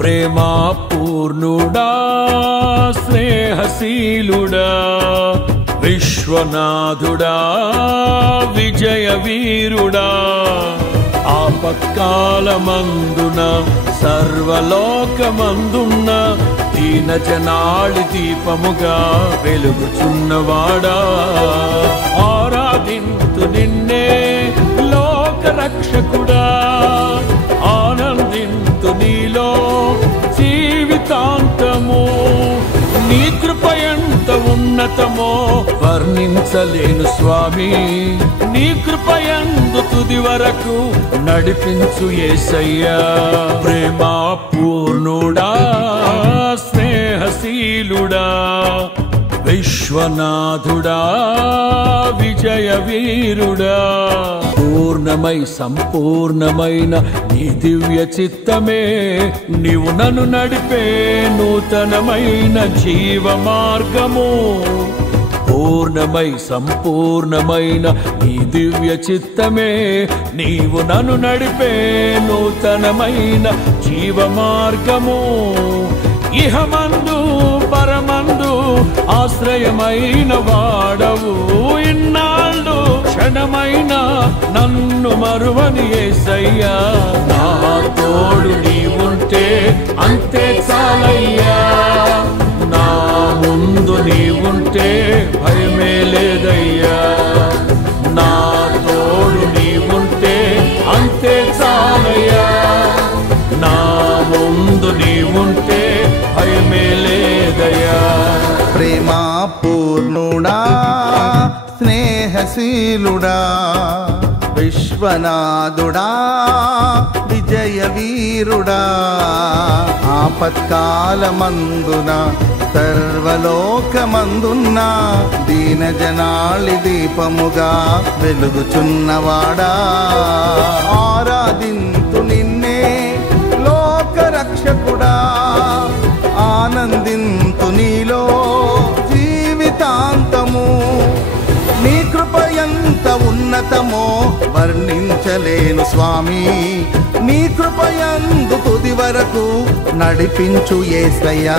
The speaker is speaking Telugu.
ప్రేమా పూర్ణుడా స్నేహశీలుడా విశ్వనాథుడా విజయ వీరుడా ఆపత్కాలమందున సర్వలోకమందున్న దీన జనాళి దీపముగా వెలుగుచున్నవాడా ఆరాధింతు నిన్నే లోక రక్షకుడా ఆనందింతు నీలో జీవితాంతము నీ కృప ఎంత ఉన్నతమో వర్ణించలేను స్వామి నీ కృప యందు తుది వరకు నడిపించు యేసయ్యా ప్రేమా పూర్ణుడా స్నేహశీలుడా విశ్వనాథుడా విజయ వీరుడా పూర్ణమై సంపూర్ణమైన నీ దివ్య చిత్తమే నీవు నన్ను నడిపే నూతనమైన జీవ మార్గము పూర్ణమై సంపూర్ణమైన నీ దివ్య చిత్తమే నీవు నన్ను నడిపే నూతనమైన జీవ మార్గము ఇహమందు పరమందు ఆశ్రయమైన వాడవు ఇన్నాళ్ళు క్షణమైన నన్ను మరువని యేసయ్యా నా తోడు నీవుంటే అంతే చాలయ్యా నా ముందు నీవుంటే భయమే లేదయ్యా నా తోడు నీవుంటే అంతే చాలయ్యా నా ముందు నీవుంటే భయమే లేదయ్యా ప్రేమా పూర్ణుడా స్నేహశీలుడా విశ్వనాథుడా విజయ వీరుడా ఆపత్కాలమందున సర్వలోకమందున్న దీన జనాళి దీపముగా వెలుగుచున్నవాడా ఆరాధింతు నిన్నే లోక రక్షకుడా ఆనందింతు నీలో జీవితాంతము నీ కృప ఎంత ఉన్నతమో వర్ణించలేను స్వామి నీ కృప యందు తుది వరకు నడిపించు యేసయ్యా